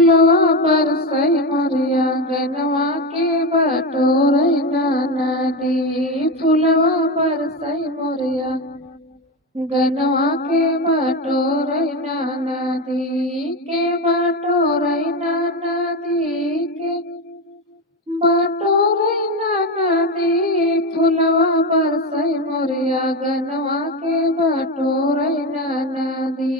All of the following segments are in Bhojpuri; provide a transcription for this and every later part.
फुलवा बरसै मोरिया गनवा के बटोरै नदी। फुलवा बरसै मोरिया गनवा के बटोरै नदी। के बटोरै नदी के बटोरै नदी। फुलवा बरसै मोरिया गनवा के बटोरै नदी।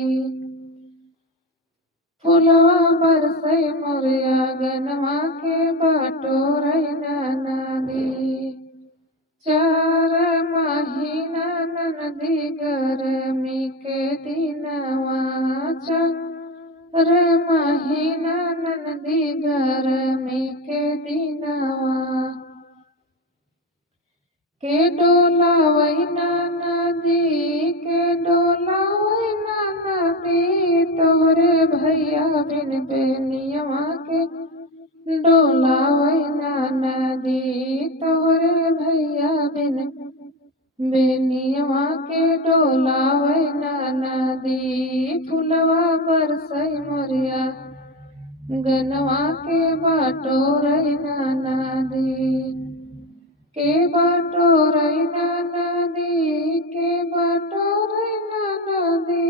फुलवा बरसै मोरिया गनवा के बटोरै नदी। 4 महीना ननदी गरमी के दिनवा। 4 महीना ननदी गरमी के दिनवा। के डोलावै नदी के डोलावै नदी। तोहरे भैया बिन बेनियवा के डोलावै नदी। तोहरे भैया बिन बेनियवा के डोलावै नदी। फुलवा बरसै मोरिया गनवा के बटोरै नदी। के बटोरै नदी के बटोरै नदी।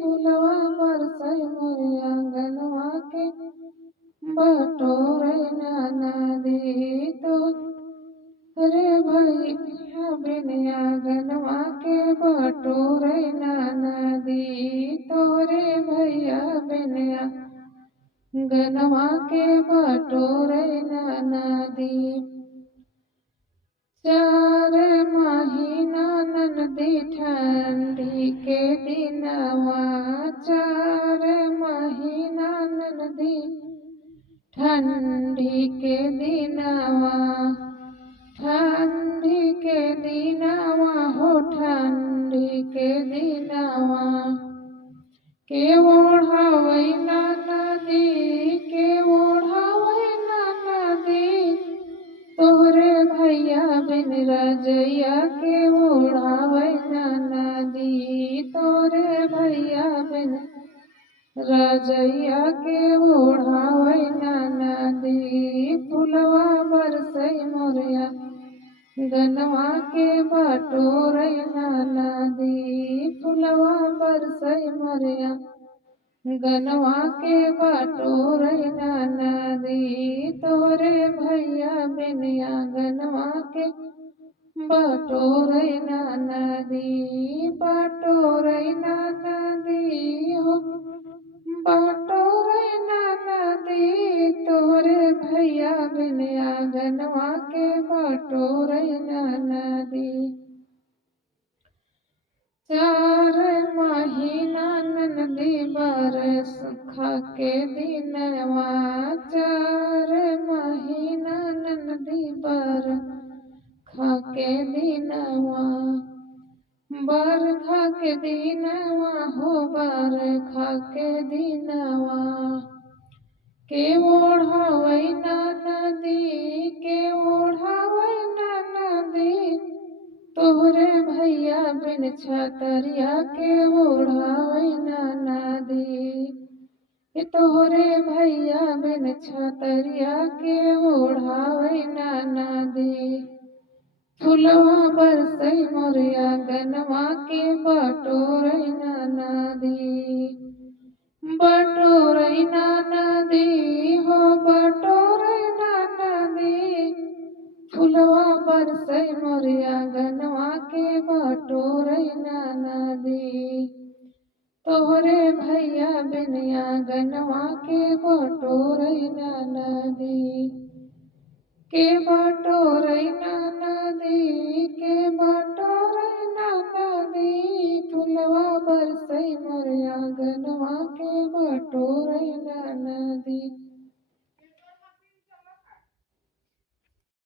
फुलवा बरसै मोरिया गनवा के बटोरै नदी। तोहरे भैया बिनिया गनवा के बटोरै नदी। तोहरे भैया बिनिया गनवा के बटोरै नदी। 4 महीना ननदी ठंडी के दिनवा। 4 महीना ननदी ठंडी के दिनवा। ठंडी के दिनवा हो ठंडी के दिनवा। के ओढ़ावै नदी के ओढ़ावै नदी। तोहरे भैया बिन रजैया के ओढ़ावै नदी। तोहरे भैया बिन रजैया के ओढ़ावै नदी। फुलवा बरसै मोरिया गनवा के बटोरै नदी। फुलवा बरसै मोरिया गनवा के बटोरै नदी। तोहरे भैया बिनिया गनवा के बटोरै नदी। बटोरै नदी हो बटोरै नदी। तोहरे भैया बिनिया गनवा के बटोरै नदी। 4 महीना ननदी बरखा के दिनवा। 4 महीना ननदी बरखा के दिनवा। बरखा के दिनवा हो बरखा के दिनवा। के ओढ़ावै नदी के ओढ़ावै नदी। तोहरे भैया बिन छतरिया के ओढ़ावै नदी। तोहरे भैया बिन छतरिया के ओढ़ावै नदी। फुलवा बरसै मोरिया गनवा के बटोरै नदी। बटोरै नदी हो बटोरै नदी। फुलवा बरसै मोरिया गनवा के बटोरै नदी। तोहरे भैया बिनिया गनवा के बटोरै नदी। के बटोरै नदी के बटोरै नदी। फुलवा बरसै मोरिया गनवा के बटोरै नदी।